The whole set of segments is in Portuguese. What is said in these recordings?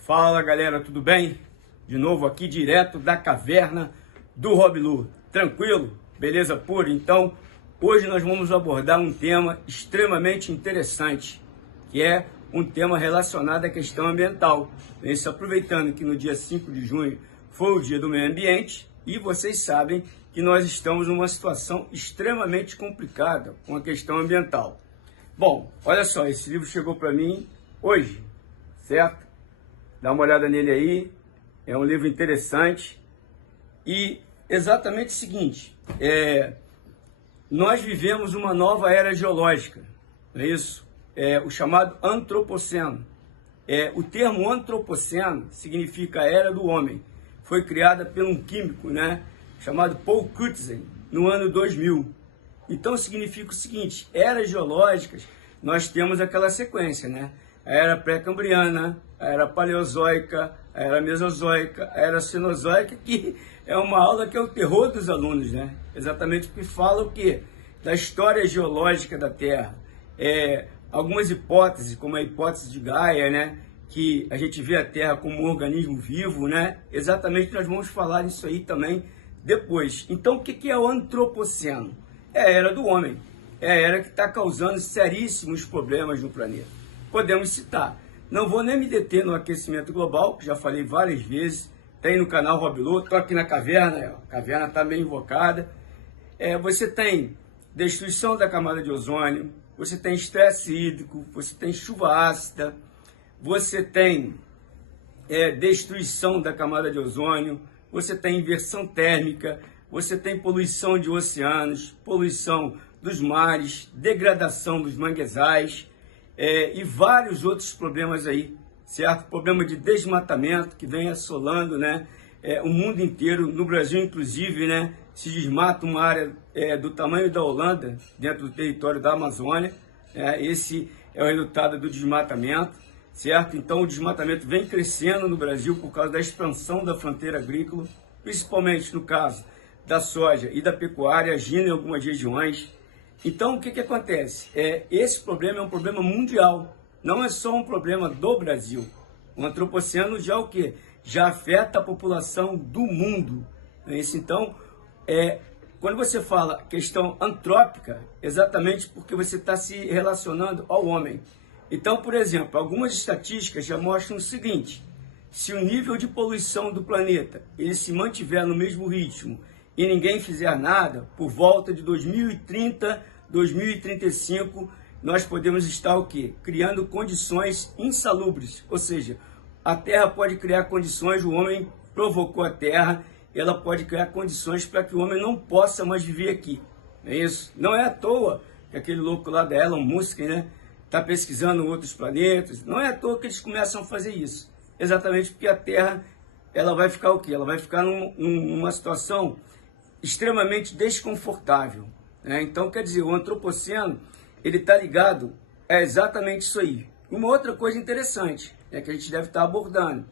Fala galera, tudo bem? De novo aqui direto da caverna do Rob Lu. Tranquilo? Beleza pura? Então, hoje nós vamos abordar um tema extremamente interessante, que é um tema relacionado à questão ambiental. Isso aproveitando que no dia 5 de junho foi o dia do meio ambiente e vocês sabem que nós estamos numa situação extremamente complicada com a questão ambiental. Bom, olha só, esse livro chegou para mim hoje, certo? Dá uma olhada nele aí, é um livro interessante e exatamente o seguinte, nós vivemos uma nova era geológica, não é isso? O chamado antropoceno. O termo antropoceno significa a era do homem, foi criada por um químico, né, chamado Paul Crutzen, no ano 2000. Então significa o seguinte, eras geológicas, nós temos aquela sequência, né? A era pré-cambriana, a era paleozoica, a era mesozoica, a era cenozoica, que é uma aula que é o terror dos alunos, né? Exatamente porque fala o quê? Da história geológica da Terra. Algumas hipóteses, como a hipótese de Gaia, né? Que a gente vê a Terra como um organismo vivo, né? Exatamente, nós vamos falar disso aí também depois. Então, o que é o antropoceno? É a era do homem. É a era que está causando seríssimos problemas no planeta. Podemos citar. Não vou nem me deter no aquecimento global, que já falei várias vezes. Tem no canal Rob Lu, estou aqui na caverna, a caverna está bem invocada. Você tem destruição da camada de ozônio, você tem estresse hídrico, você tem chuva ácida, você tem destruição da camada de ozônio, você tem inversão térmica, você tem poluição de oceanos, poluição dos mares, degradação dos manguezais, e vários outros problemas aí, certo? Problema de desmatamento que vem assolando, né, o mundo inteiro, no Brasil inclusive, né, se desmata uma área do tamanho da Holanda, dentro do território da Amazônia, esse é o resultado do desmatamento, certo? Então o desmatamento vem crescendo no Brasil por causa da expansão da fronteira agrícola, principalmente no caso da soja e da pecuária, agindo em algumas regiões. Então, o que acontece? Esse problema é um problema mundial, não é só um problema do Brasil. O antropoceno já o quê? Já afeta a população do mundo. Então, quando você fala questão antrópica, exatamente porque você está se relacionando ao homem. Então, por exemplo, algumas estatísticas já mostram o seguinte, se o nível de poluição do planeta ele se mantiver no mesmo ritmo e ninguém fizer nada, por volta de 2030, 2035, nós podemos estar o quê? Criando condições insalubres, ou seja, a Terra pode criar condições, o homem provocou a Terra, ela pode criar condições para que o homem não possa mais viver aqui. É isso? Não é à toa que aquele louco lá da Elon Musk, né, está pesquisando outros planetas, não é à toa que eles começam a fazer isso. Exatamente porque a Terra, ela vai ficar o quê? Ela vai ficar numa situação extremamente desconfortável. Então, quer dizer, o antropoceno, ele está ligado a exatamente isso aí. Uma outra coisa interessante, que a gente deve estar abordando,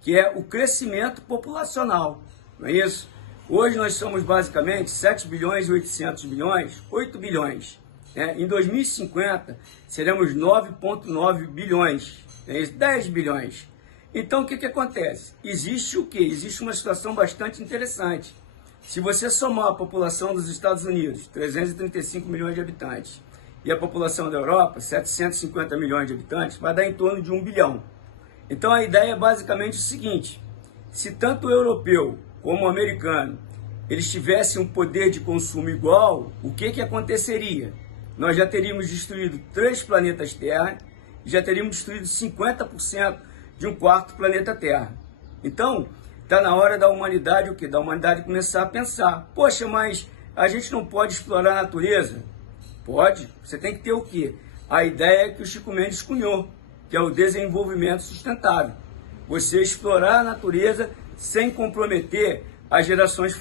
que é o crescimento populacional, não é isso? Hoje nós somos basicamente 7 bilhões e 800 milhões, 8 bilhões. Em 2050, seremos 9,9 bilhões, 10 bilhões. Então, o que acontece? Existe o quê? Existe uma situação bastante interessante. Se você somar a população dos Estados Unidos, 335 milhões de habitantes, e a população da Europa, 750 milhões de habitantes, vai dar em torno de 1 bilhão. Então a ideia é basicamente o seguinte, se tanto o europeu como o americano, eles tivessem um poder de consumo igual, o que aconteceria? Nós já teríamos destruído 3 planetas Terra, e já teríamos destruído 50% de um quarto planeta Terra. Então, está na hora da humanidade, o quê? Da humanidade começar a pensar. Poxa, mas a gente não pode explorar a natureza? Pode. Você tem que ter o quê? A ideia que o Chico Mendes cunhou, que é o desenvolvimento sustentável. Você explorar a natureza sem comprometer as gerações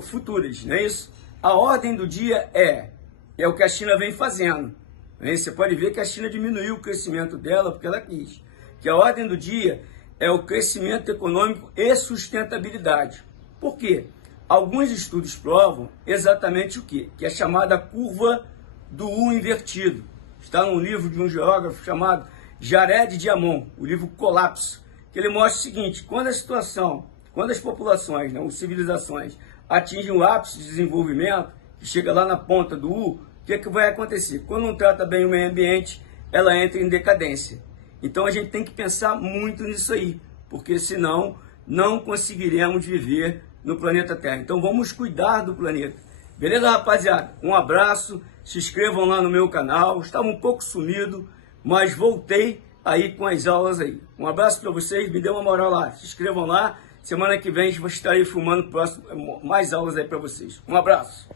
futuras, não é isso? A ordem do dia é o que a China vem fazendo. Você pode ver que a China diminuiu o crescimento dela porque ela quis. Que a ordem do dia é o crescimento econômico e sustentabilidade. Por quê? Alguns estudos provam exatamente o quê? Que é a chamada curva do U invertido. Está num livro de um geógrafo chamado Jared Diamond, o livro Colapso, que ele mostra o seguinte: quando a situação, quando as populações, né, as civilizações atingem o ápice de desenvolvimento, que chega lá na ponta do U, o que, que vai acontecer? Quando não trata bem o meio ambiente, ela entra em decadência. Então a gente tem que pensar muito nisso aí, porque senão não conseguiremos viver no planeta Terra. Então vamos cuidar do planeta. Beleza, rapaziada? Um abraço, se inscrevam lá no meu canal. Estava um pouco sumido, mas voltei aí com as aulas aí. Um abraço para vocês, me dê uma moral lá. Se inscrevam lá. Semana que vem eu estarei filmando mais aulas aí para vocês. Um abraço.